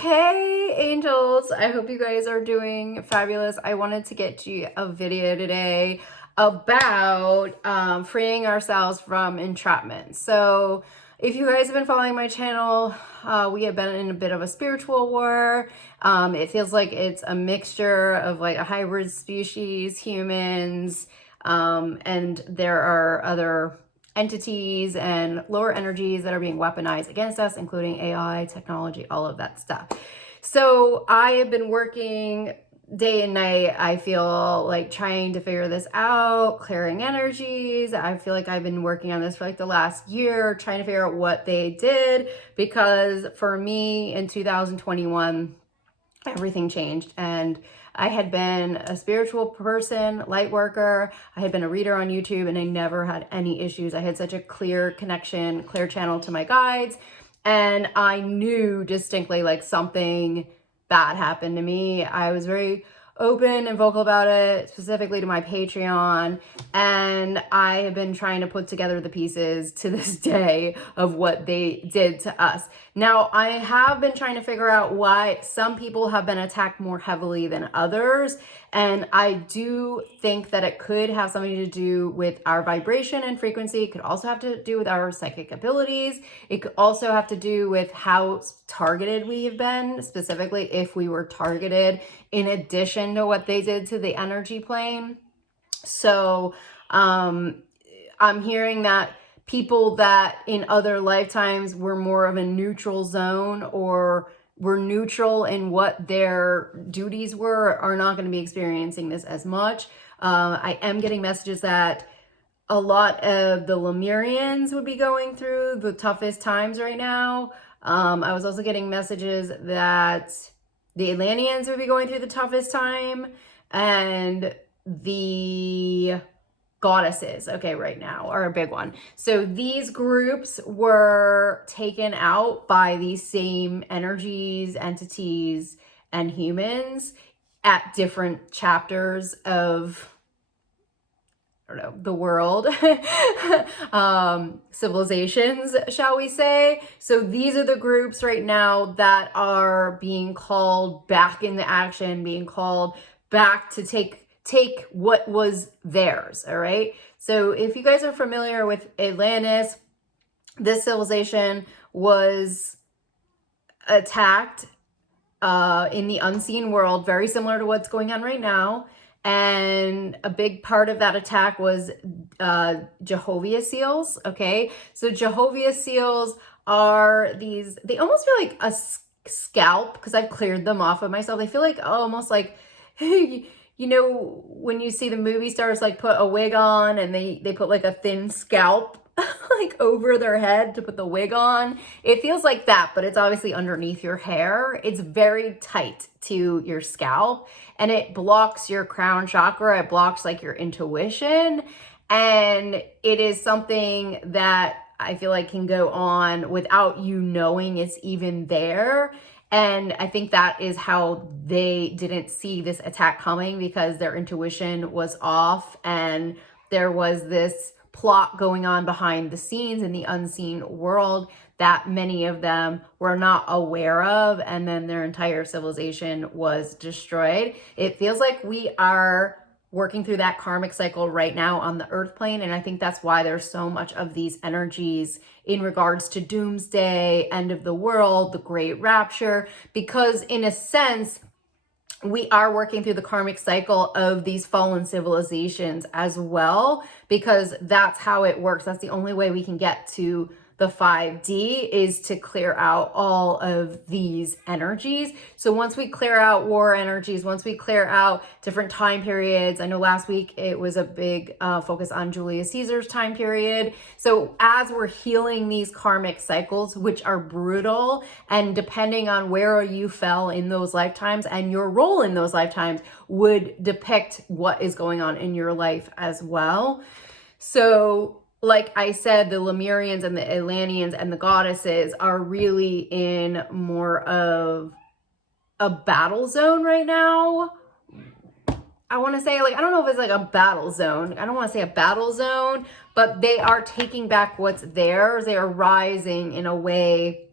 Hey angels, I hope you guys are doing fabulous. I wanted to get you a video today about freeing ourselves from entrapment. So if you guys have been following my channel, we have been in a bit of a spiritual war. It feels like it's a mixture of like a hybrid species, humans, and there are other entities and lower energies that are being weaponized against us, including AI, technology, all of that stuff. So I have been working day and night, I feel like, trying to figure this out, clearing energies. I feel like I've been working on this for like the last year, trying to figure out what they did, because for me in 2021, everything changed. And I had been a spiritual person, light worker. I had been a reader on YouTube, and I never had any issues. I had such a clear connection, clear channel to my guides. And I knew distinctly like something bad happened to me. I was very open and vocal about it, specifically to my Patreon. And I have been trying to put together the pieces to this day of what they did to us. Now, I have been trying to figure out why some people have been attacked more heavily than others. And I do think that it could have something to do with our vibration and frequency. It could also have to do with our psychic abilities. It could also have to do with how targeted we have been, specifically if we were targeted in addition to what they did to the energy plane. So I'm hearing that people that in other lifetimes were more of a neutral zone or were neutral in what their duties were are not going to be experiencing this as much. I am getting messages that a lot of the Lemurians would be going through the toughest times right now. I was also getting messages that the Atlanteans would be going through the toughest time, and the goddesses, okay, right now are a big one. So these groups were taken out by these same energies, entities, and humans at different chapters of, I don't know, the world, civilizations, shall we say. So these are the groups right now that are being called back into action, being called back to take what was theirs, all right? So if you guys are familiar with Atlantis, this civilization was attacked in the unseen world, very similar to what's going on right now. And a big part of that attack was Jehovah seals, okay? So Jehovah seals are these, they almost feel like a scalp, because I've cleared them off of myself. They feel like almost like, you know, when you see the movie stars like put a wig on and they put like a thin scalp like over their head to put the wig on. It feels like that, but it's obviously underneath your hair. It's very tight to your scalp, and it blocks your crown chakra. It blocks like your intuition. And it is something that I feel like can go on without you knowing it's even there. And I think that is how they didn't see this attack coming, because their intuition was off and there was this plot going on behind the scenes in the unseen world that many of them were not aware of, and then their entire civilization was destroyed. It feels like we are working through that karmic cycle right now on the earth plane, and I think that's why there's so much of these energies in regards to doomsday, end of the world, the great rapture, because in a sense we are working through the karmic cycle of these fallen civilizations as well, because that's how it works. That's the only way we can get to the 5D, is to clear out all of these energies. So once we clear out war energies, once we clear out different time periods, I know last week it was a big focus on Julius Caesar's time period. So as we're healing these karmic cycles, which are brutal, and depending on where you fell in those lifetimes and your role in those lifetimes would depict what is going on in your life as well. So like I said, the Lemurians and the Atlanteans and the goddesses are really in more of a battle zone right now. I want to say, like, I don't know if it's like a battle zone. I don't want to say a battle zone, but they are taking back what's theirs. They are rising in a way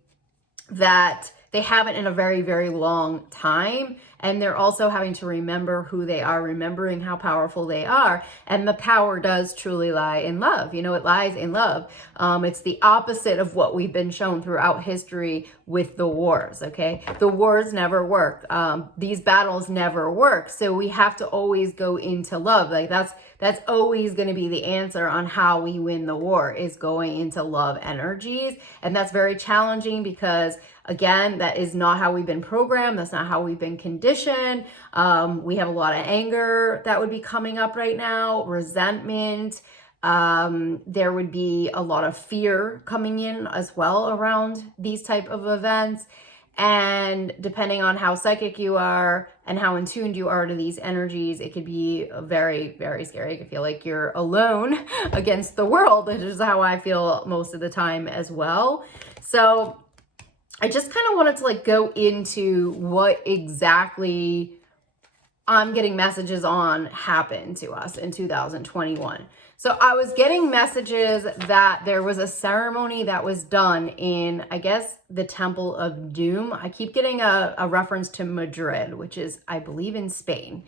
that they haven't in a very, very long time. And they're also having to remember who they are, remembering how powerful they are. And the power does truly lie in love. It lies in love. It's the opposite of what we've been shown throughout history with the wars, okay? The wars never work. These battles never work. So we have to always go into love. Like that's always going to be the answer on how we win the war, is going into love energies. And that's very challenging because, again, that is not how we've been programmed. That's not how we've been conditioned. We have a lot of anger that would be coming up right now, resentment. There would be a lot of fear coming in as well around these type of events. And depending on how psychic you are and how in tuned you are to these energies, it could be very, very scary. It could feel like you're alone against the world, which is how I feel most of the time as well. So I just kind of wanted to like go into what exactly I'm getting messages on happened to us in 2021. So I was getting messages that there was a ceremony that was done in, I guess, the Temple of Doom. I keep getting a reference to Madrid, which is, I believe, in Spain.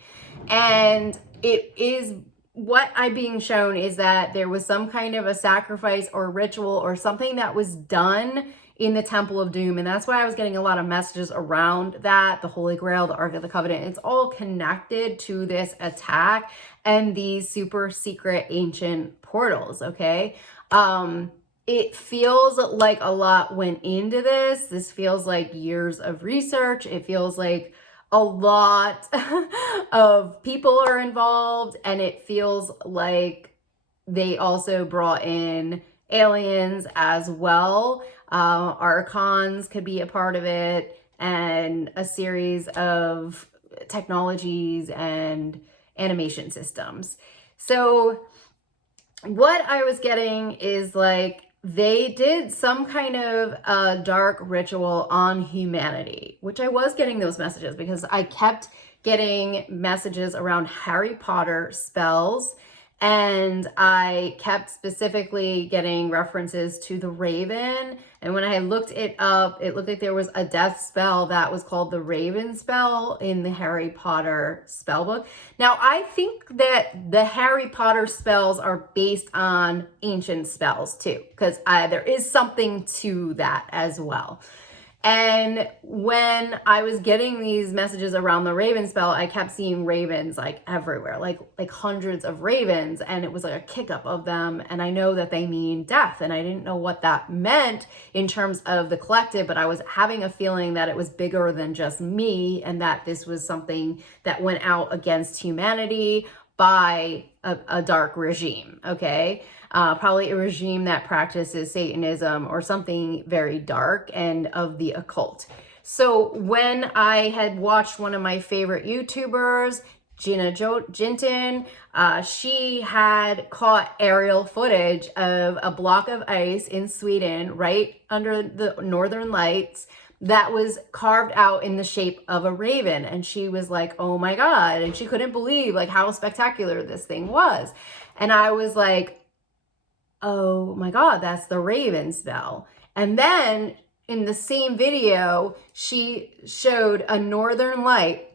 And it is, what I'm being shown is that there was some kind of a sacrifice or ritual or something that was done in the Temple of Doom. And that's why I was getting a lot of messages around that, the Holy Grail, the Ark of the Covenant. It's all connected to this attack and these super secret ancient portals, okay? It feels like a lot went into this. This feels like years of research. It feels like a lot of people are involved, and it feels like they also brought in aliens as well. Archons could be a part of it, and a series of technologies and animation systems. So what I was getting is like they did some kind of dark ritual on humanity, which I was getting those messages because I kept getting messages around Harry Potter spells. And I kept specifically getting references to the Raven. And when I looked it up, it looked like there was a death spell that was called the Raven spell in the Harry Potter spell book. Now, I think that the Harry Potter spells are based on ancient spells too, because there is something to that as well. And when I was getting these messages around the Raven spell, I kept seeing ravens like everywhere, like hundreds of ravens. And it was like a kick up of them. And I know that they mean death. And I didn't know what that meant in terms of the collective, but I was having a feeling that it was bigger than just me and that this was something that went out against humanity by a dark regime, okay? Probably a regime that practices Satanism or something very dark and of the occult. So when I had watched one of my favorite YouTubers, Gina Jinton, she had caught aerial footage of a block of ice in Sweden, right under the northern lights, that was carved out in the shape of a raven. And she was like, oh my God. And she couldn't believe like how spectacular this thing was. And I was like, oh my God, that's the Raven spell. And then in the same video, she showed a northern light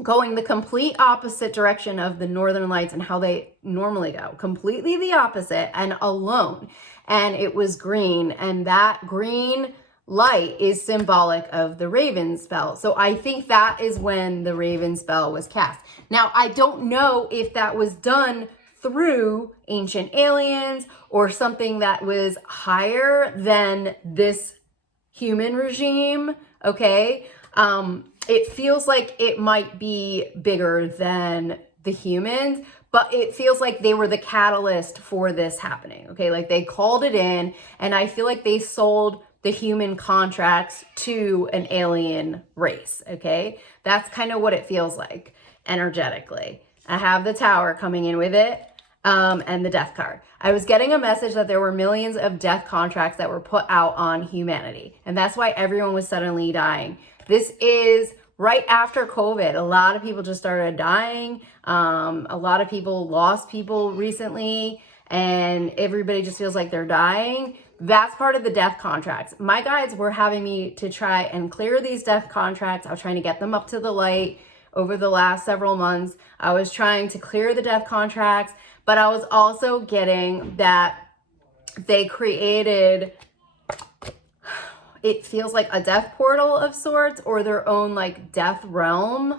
going the complete opposite direction of the northern lights and how they normally go, completely the opposite and alone. And it was green, and that green light is symbolic of the Raven spell. So I think that is when the Raven spell was cast. Now, I don't know if that was done through ancient aliens or something that was higher than this human regime, okay? It feels like it might be bigger than the humans, but it feels like they were the catalyst for this happening, okay? Like they called it in, and I feel like they sold the human contracts to an alien race, okay? That's kind of what it feels like energetically. I have the Tower coming in with it, and the Death card. I was getting a message that there were millions of death contracts that were put out on humanity, and that's why everyone was suddenly dying. This is right after COVID. A lot of people just started dying. A lot of people lost people recently, and everybody just feels like they're dying. That's part of the death contracts. My guides were having me to try and clear these death contracts. I was trying to get them up to the light over the last several months. I was trying to clear the death contracts, but I was also getting that they created, it feels like a death portal of sorts, or their own like death realm.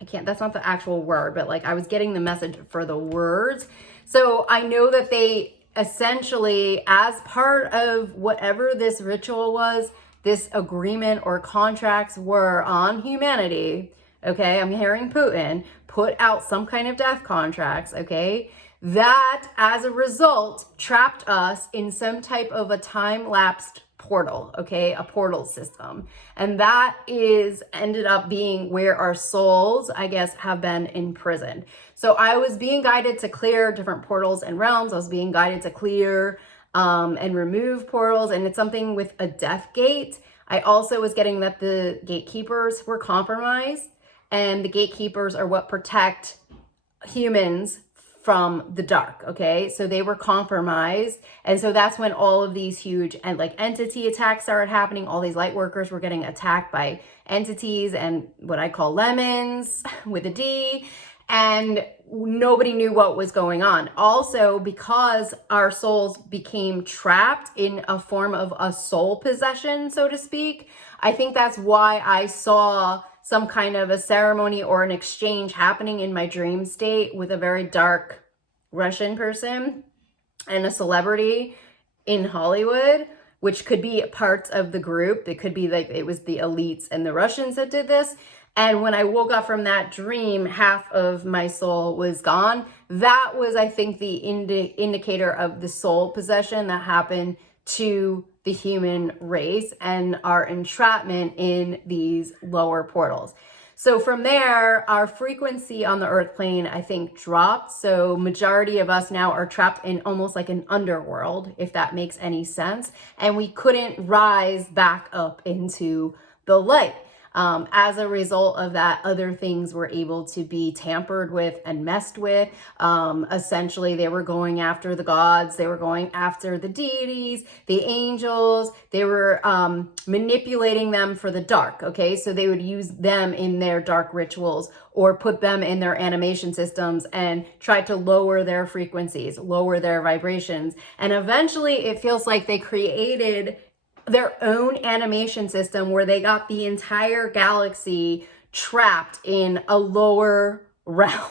I can't, that's not the actual word, but like I was getting the message for the words. So I know that they essentially, as part of whatever this ritual was, this agreement or contracts were on humanity, okay, I'm hearing Putin put out some kind of death contracts, okay, that as a result trapped us in some type of a time-lapsed portal, okay, a portal system. And that is ended up being where our souls, I guess, have been imprisoned. So I was being guided to clear different portals and realms. I was being guided to clear and remove portals. And it's something with a death gate. I also was getting that the gatekeepers were compromised, and the gatekeepers are what protect humans from the dark, okay? So they were compromised. And so that's when all of these huge and like entity attacks started happening. All these light workers were getting attacked by entities and what I call lemons with a D. And nobody knew what was going on. Also, because our souls became trapped in a form of a soul possession, so to speak, I think that's why I saw some kind of a ceremony or an exchange happening in my dream state with a very dark Russian person and a celebrity in Hollywood, which could be parts of the group. It could be like it was the elites and the Russians that did this. And when I woke up from that dream, half of my soul was gone. That was, I think, the indicator of the soul possession that happened to the human race and our entrapment in these lower portals. So from there, our frequency on the earth plane, I think, dropped. So majority of us now are trapped in almost like an underworld, if that makes any sense. And we couldn't rise back up into the light. As a result of that, other things were able to be tampered with and messed with. Essentially, they were going after the gods. They were going after the deities, the angels. They were manipulating them for the dark, okay? So they would use them in their dark rituals or put them in their animation systems and try to lower their frequencies, lower their vibrations. And eventually, it feels like they created their own animation system where they got the entire galaxy trapped in a lower realm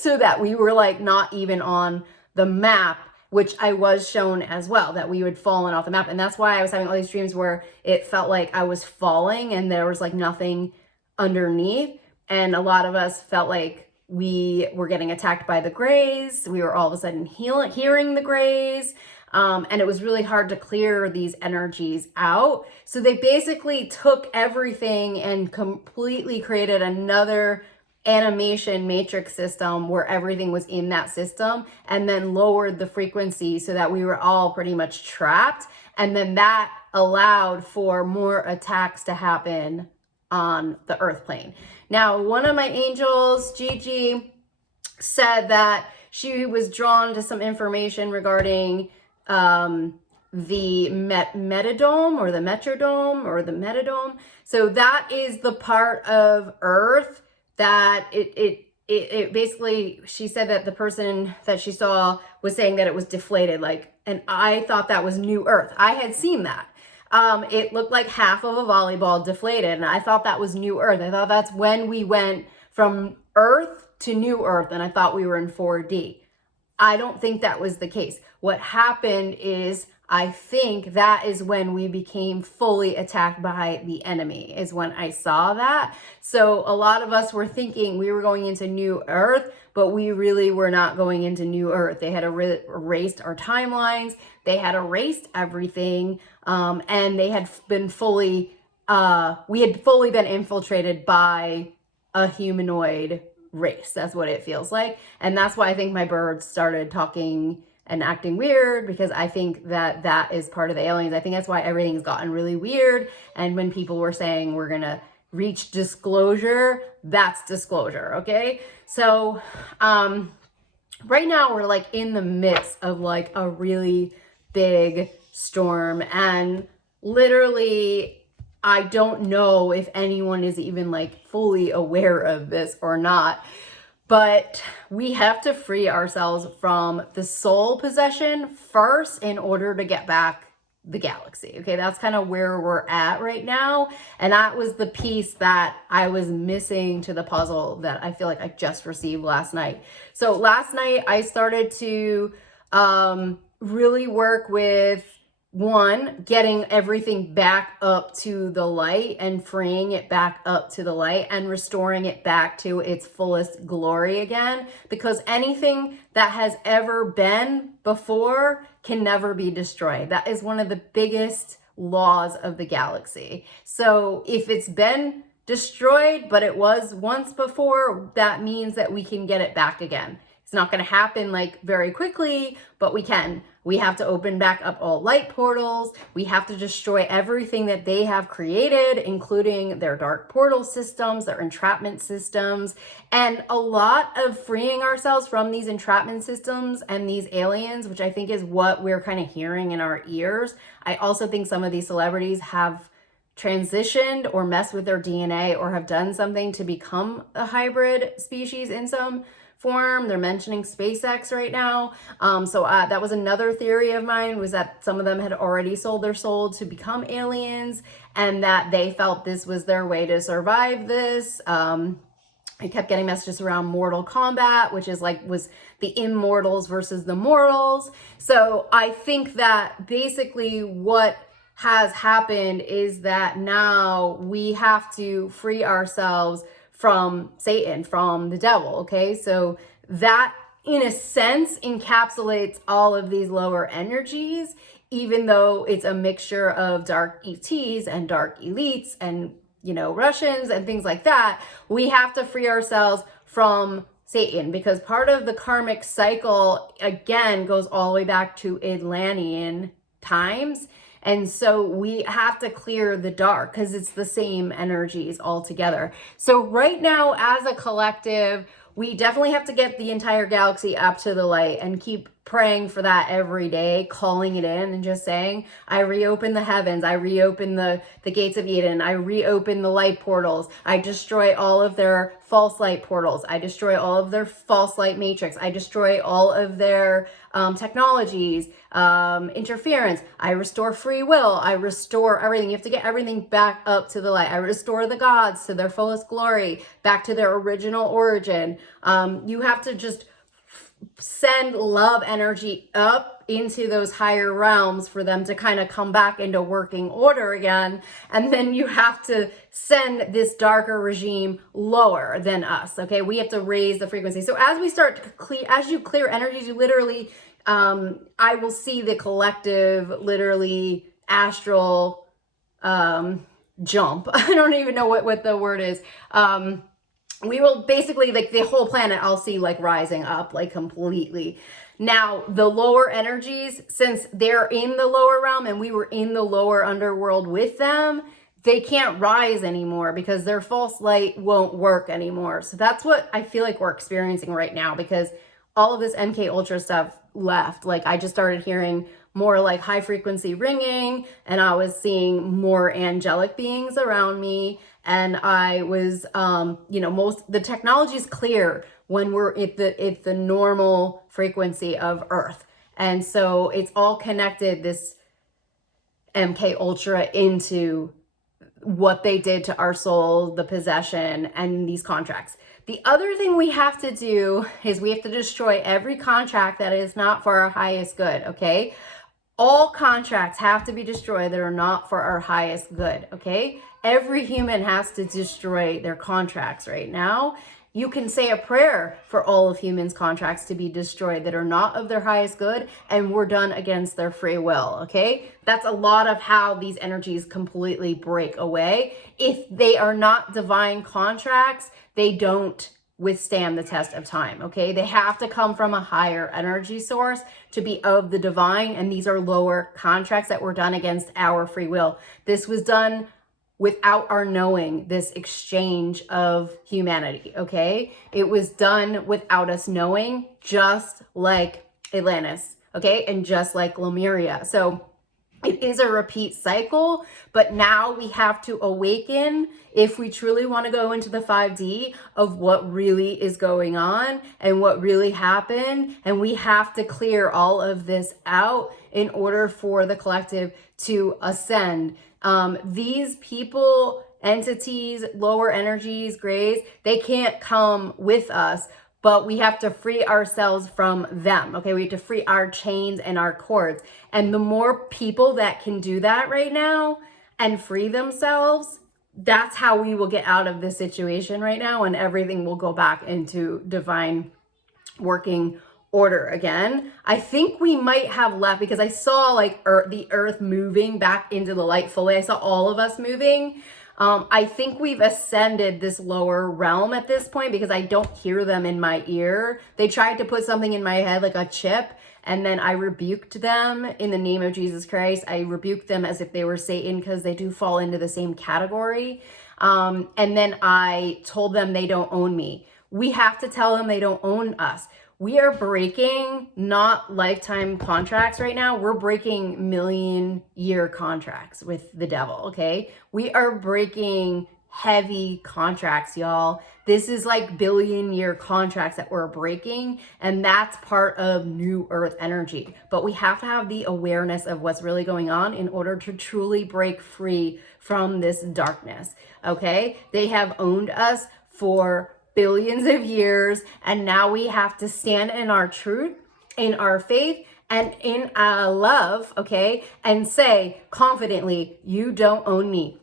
so that we were like not even on the map, which I was shown as well, that we would fallen off the map. And that's why I was having all these dreams where it felt like I was falling and there was like nothing underneath. And a lot of us felt like we were getting attacked by the Greys. We were all of a sudden hearing the Greys. And it was really hard to clear these energies out. So they basically took everything and completely created another animation matrix system where everything was in that system, and then lowered the frequency so that we were all pretty much trapped. And then that allowed for more attacks to happen on the earth plane. Now, one of my angels, Gigi, said that she was drawn to some information regarding the metadome or the metrodome or the metadome. So that is the part of Earth that it basically, she said that the person that she saw was saying that it was deflated, like, and I thought that was New Earth. I had seen that. It looked like half of a volleyball deflated, and I thought that was New Earth. I thought that's when we went from Earth to New Earth, and I thought we were in 4D. I don't think that was the case. What happened is, I think that is when we became fully attacked by the enemy, is when I saw that. So a lot of us were thinking we were going into New Earth, but we really were not going into New Earth. They had erased our timelines. They had erased everything. And they had been fully, we had fully been infiltrated by a humanoid race. That's what it feels like. And that's why I think my birds started talking and acting weird, because I think that that is part of the aliens. I think that's why everything's gotten really weird. And when people were saying we're gonna reach disclosure, that's disclosure, okay? So right now we're like in the midst of like a really big storm. And literally, I don't know if anyone is even like fully aware of this or not, but we have to free ourselves from the soul possession first in order to get back the galaxy. Okay, that's kind of where we're at right now. And that was the piece that I was missing to the puzzle that I feel like I just received last night. So last night I started to really work with one, getting everything back up to the light and freeing it back up to the light and restoring it back to its fullest glory again. Because anything that has ever been before can never be destroyed. That is one of the biggest laws of the galaxy. So if it's been destroyed, but it was once before, that means that we can get it back again. It's not going to happen like very quickly, but we can. We have to open back up all light portals. We have to destroy everything that they have created, including their dark portal systems, their entrapment systems, and a lot of freeing ourselves from these entrapment systems and these aliens, which I think is what we're kind of hearing in our ears. I also think some of these celebrities have transitioned or messed with their DNA or have done something to become a hybrid species in some form. They're mentioning SpaceX right now. So that was another theory of mine, was that some of them had already sold their soul to become aliens and that they felt this was their way to survive this. I kept getting messages around Mortal Kombat, which is like, was the immortals versus the mortals. So I think that basically what has happened is that now we have to free ourselves from Satan, from the devil, okay? So that, in a sense, encapsulates all of these lower energies, even though it's a mixture of dark ETs and dark elites and, you know, Russians and things like that. We have to free ourselves from Satan, because part of the karmic cycle, again, goes all the way back to Atlantean times. And so we have to clear the dark because it's the same energies all together. So right now, as a collective, we definitely have to get the entire galaxy up to the light and keep praying for that every day, calling it in and just saying, I reopen the heavens, I reopen the gates of Eden, I reopen the light portals, I destroy all of their false light portals, I destroy all of their false light matrix, I destroy all of their technologies, interference, I restore free will, I restore everything. You have to get everything back up to the light. I restore the gods to their fullest glory, back to their original origin. You have to just send love energy up into those higher realms for them to kind of come back into working order again. And then you have to send this darker regime lower than us. Okay, we have to raise the frequency. So as we start to clear, as you clear energies, you literally, I will see the collective, literally astral jump. I don't even know what the word is. We will basically, like, the whole planet, I'll see like rising up like completely. Now, the lower energies, since they're in the lower realm and we were in the lower underworld with them, they can't rise anymore because their false light won't work anymore. So that's what I feel like we're experiencing right now, because all of this MK Ultra stuff left. Like, I just started hearing more like high frequency ringing, and I was seeing more angelic beings around me. And I was, the technology is clear when we're at the normal frequency of Earth. And so it's all connected, this MK Ultra, into what they did to our soul, the possession, and these contracts. The other thing we have to do is we have to destroy every contract that is not for our highest good, okay? All contracts have to be destroyed that are not for our highest good, okay? Every human has to destroy their contracts right now. You can say a prayer for all of humans' contracts to be destroyed that are not of their highest good and were done against their free will, okay? That's a lot of how these energies completely break away. If they are not divine contracts, they don't withstand the test of time, okay? They have to come from a higher energy source to be of the divine, and these are lower contracts that were done against our free will. This was done without our knowing, this exchange of humanity, okay? It was done without us knowing, just like Atlantis okay? And just like Lemuria. So it is a repeat cycle, but now we have to awaken if we truly want to go into the 5D of what really is going on and what really happened. And we have to clear all of this out in order for the collective to ascend. These people, entities, lower energies, grays, they can't come with us, but we have to free ourselves from them, okay? We have to free our chains and our cords. And the more people that can do that right now and free themselves, that's how we will get out of this situation right now, and everything will go back into divine working order again. I think we might have left because I saw like the earth moving back into the light fully. I saw all of us moving. I think we've ascended this lower realm at this point because I don't hear them in my ear. They tried to put something in my head like a chip, and then I rebuked them in the name of Jesus Christ. I rebuked them as if they were Satan because they do fall into the same category. And then I told them they don't own me. We have to tell them they don't own us. We are breaking not lifetime contracts right now. We're breaking million-year contracts with the devil, okay? We are breaking heavy contracts, y'all. This is like billion-year contracts that we're breaking, and that's part of New Earth energy. But we have to have the awareness of what's really going on in order to truly break free from this darkness, okay? They have owned us for billions of years, and now we have to stand in our truth, in our faith, and in our love, okay, and say confidently, you don't own me.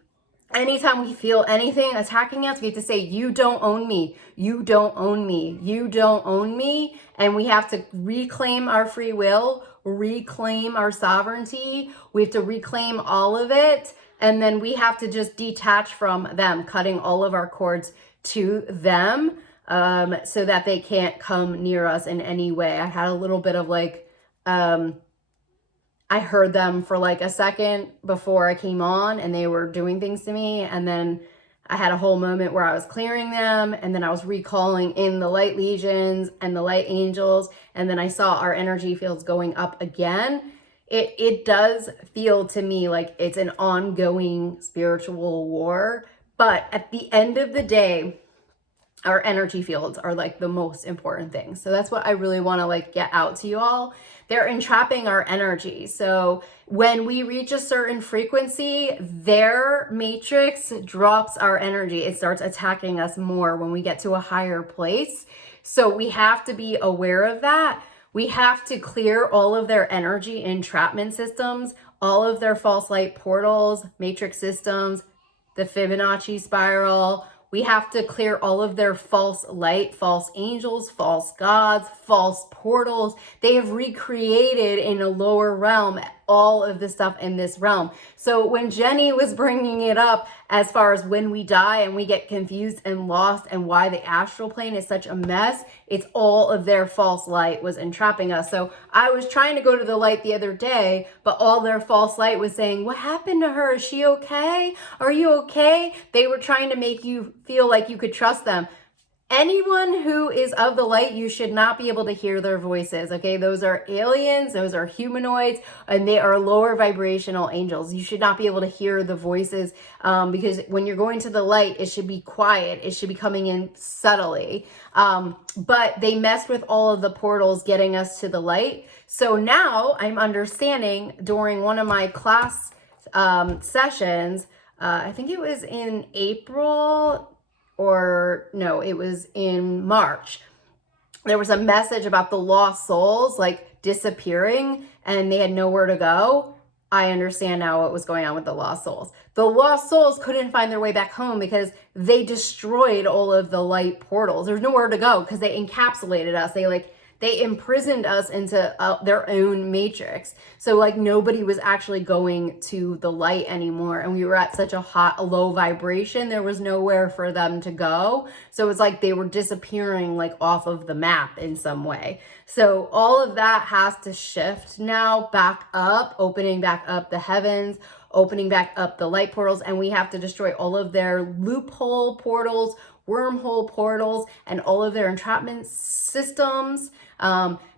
Anytime we feel anything attacking us, we have to say, you don't own me, you don't own me, you don't own me, and we have to reclaim our free will, reclaim our sovereignty. We have to reclaim all of it, and then we have to just detach from them, cutting all of our cords to them, so that they can't come near us in any way. I had a little bit of like, I heard them for like a second before I came on, and they were doing things to me, and then I had a whole moment where I was clearing them, and then I was recalling in the light legions and the light angels, and then I saw our energy fields going up again. It does feel to me like it's an ongoing spiritual war. But at the end of the day, our energy fields are like the most important thing. So that's what I really want to like get out to you all. They're entrapping our energy. So when we reach a certain frequency, their matrix drops our energy. It starts attacking us more when we get to a higher place. So we have to be aware of that. We have to clear all of their energy entrapment systems, all of their false light portals, matrix systems, the Fibonacci spiral. We have to clear all of their false light, false angels, false gods, false portals. They have recreated in a lower realm all of the stuff in this realm. So when Jenny was bringing it up as far as when we die and we get confused and lost and why the astral plane is such a mess, it's all of their false light was entrapping us. So I was trying to go to the light the other day, but all their false light was saying, what happened to her? Is she okay? Are you okay? They were trying to make you feel like you could trust them. Anyone who is of the light, you should not be able to hear their voices, okay? Those are aliens, those are humanoids, and they are lower vibrational angels. You should not be able to hear the voices, because when you're going to the light, it should be quiet. It should be coming in subtly. But they messed with all of the portals getting us to the light. So now I'm understanding during one of my class sessions, I think it was in April, or no, it was in March. There was a message about the lost souls like disappearing and they had nowhere to go. I understand now what was going on with the lost souls. The lost souls couldn't find their way back home because they destroyed all of the light portals. There's nowhere to go because they encapsulated us. They imprisoned us into their own matrix. So like nobody was actually going to the light anymore. And we were at such a low vibration. There was nowhere for them to go. So it's like they were disappearing like off of the map in some way. So all of that has to shift now back up, opening back up the heavens, opening back up the light portals, and we have to destroy all of their loophole portals, wormhole portals, and all of their entrapment systems,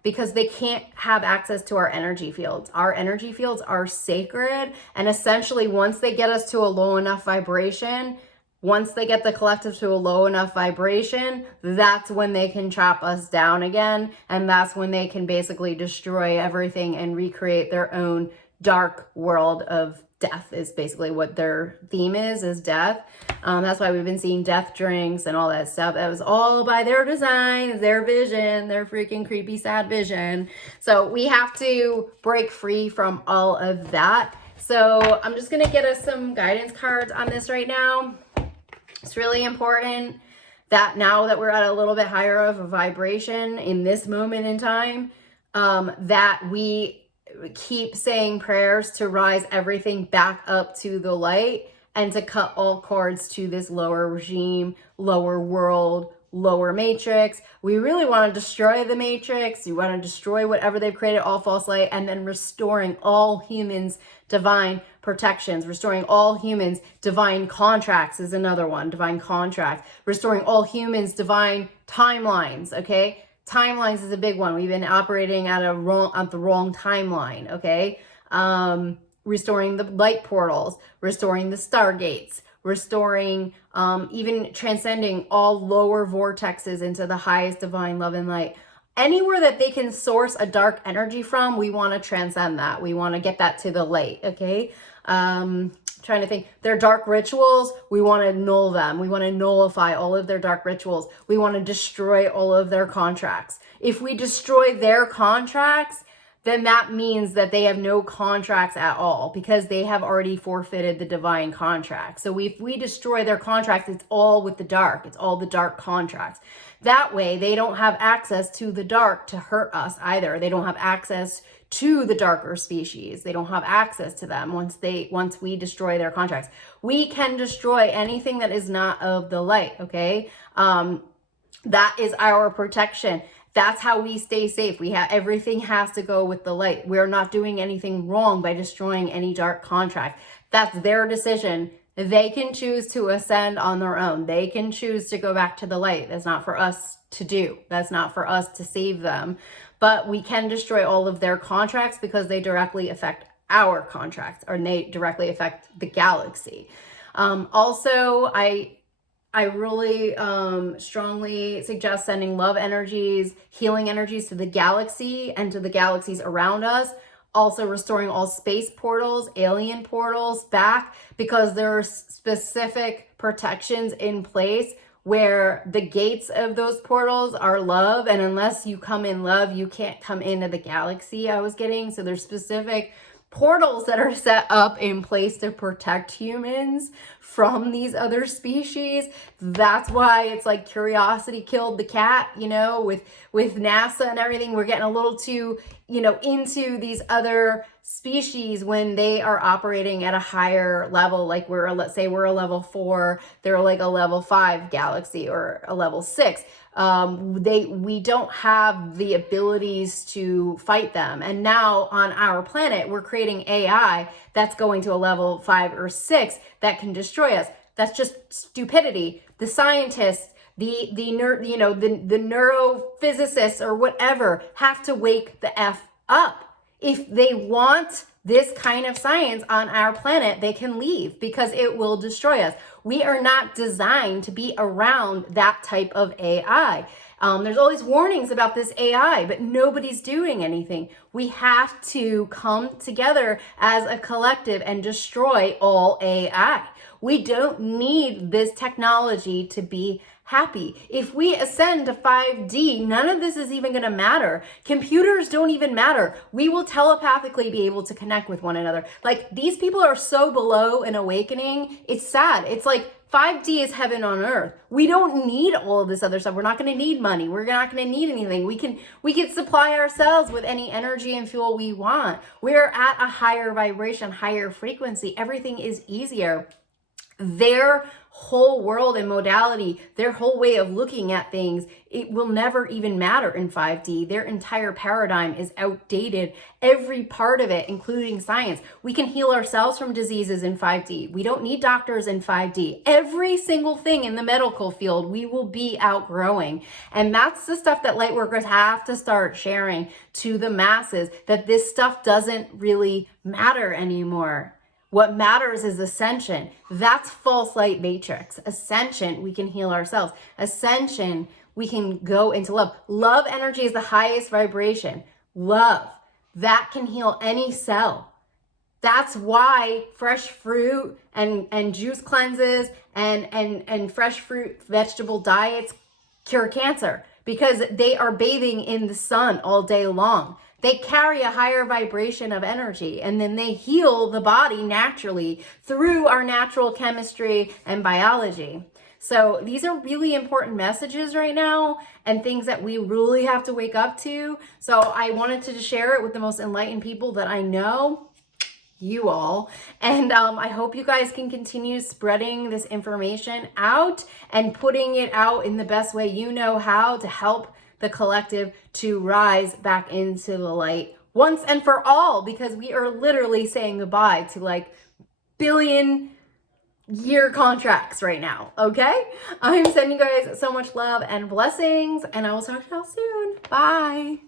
because they can't have access to our energy fields. Our energy fields are sacred, and essentially once they get us to a low enough vibration, once they get the collective to a low enough vibration, that's when they can chop us down again, and that's when they can basically destroy everything and recreate their own dark world of death, is basically what their theme is death. That's why we've been seeing death drinks and all that stuff. That was all by their design, their vision, their freaking creepy, sad vision. So we have to break free from all of that. So I'm just gonna get us some guidance cards on this right now. It's really important that now that we're at a little bit higher of a vibration in this moment in time, that we keep saying prayers to rise everything back up to the light and to cut all cords to this lower regime, lower world, lower matrix. We really want to destroy the matrix. We want to destroy whatever they've created, all false light, and then restoring all humans divine protections, restoring all humans divine contracts is another one, divine contracts, restoring all humans divine timelines, okay? Timelines is a big one. We've been operating at the wrong timeline, okay? Restoring the light portals, restoring the stargates, restoring, even transcending all lower vortexes into the highest divine love and light. Anywhere that they can source a dark energy from, we want to transcend that. We want to get that to the light, okay? Trying to think, their dark rituals, we want to null them. We want to nullify all of their dark rituals. We want to destroy all of their contracts. If we destroy their contracts, then that means that they have no contracts at all, because they have already forfeited the divine contract. So if we destroy their contracts, it's all with the dark. It's all the dark contracts. That way, they don't have access to the dark to hurt us either. They don't have access to the darker species. They don't have access to them once we destroy their contracts. We can destroy anything that is not of the light, okay? That is our protection. That's how we stay safe. Everything has to go with the light. We're not doing anything wrong by destroying any dark contract. That's their decision. They can choose to ascend on their own. They can choose to go back to the light. That's not for us to do. That's not for us to save them. But we can destroy all of their contracts because they directly affect our contracts, or they directly affect the galaxy. Also, I really strongly suggest sending love energies, healing energies to the galaxy and to the galaxies around us. Also restoring all space portals, alien portals back, because there are specific protections in place where the gates of those portals are love. And unless you come in love, you can't come into the galaxy, I was getting. So there's specific portals that are set up in place to protect humans from these other species. That's why it's like curiosity killed the cat, you know, with NASA and everything. We're getting a little too, you know, into these other species when they are operating at a higher level. Like let's say we're a level 4, they're like a level 5 galaxy or a level 6. We don't have the abilities to fight them. And now on our planet, we're creating AI that's going to a level 5 or 6 that can destroy us. That's just stupidity. The scientists, the neurophysicists or whatever have to wake the F up. If they want this kind of science on our planet, they can leave, because it will destroy us. We are not designed to be around that type of AI. There's all these warnings about this AI, but nobody's doing anything. We have to come together as a collective and destroy all AI. We don't need this technology to be happy. If we ascend to 5D, none of this is even going to matter. Computers don't even matter. We will telepathically be able to connect with one another. Like, these people are so below an awakening. It's sad. It's like 5D is heaven on earth. We don't need all of this other stuff. We're not going to need money. We're not going to need anything. We can supply ourselves with any energy and fuel we want. We're at a higher vibration, higher frequency. Everything is easier. Their whole world and modality, their whole way of looking at things, it will never even matter in 5D. Their entire paradigm is outdated. Every part of it, including science. We can heal ourselves from diseases in 5D. We don't need doctors in 5D. Every single thing in the medical field, we will be outgrowing. And that's the stuff that lightworkers have to start sharing to the masses, that this stuff doesn't really matter anymore. What matters is ascension. That's false light matrix. Ascension, we can heal ourselves. Ascension, we can go into love. Love energy is the highest vibration. Love, that can heal any cell. That's why fresh fruit and juice cleanses and fresh fruit vegetable diets cure cancer, because they are bathing in the sun all day long. They carry a higher vibration of energy, and then they heal the body naturally through our natural chemistry and biology. So these are really important messages right now and things that we really have to wake up to. So I wanted to share it with the most enlightened people that I know, you all. And I hope you guys can continue spreading this information out and putting it out in the best way you know how to help the collective to rise back into the light once and for all, because we are literally saying goodbye to like billion-year contracts right now, okay? I'm sending you guys so much love and blessings, and I will talk to y'all soon. Bye.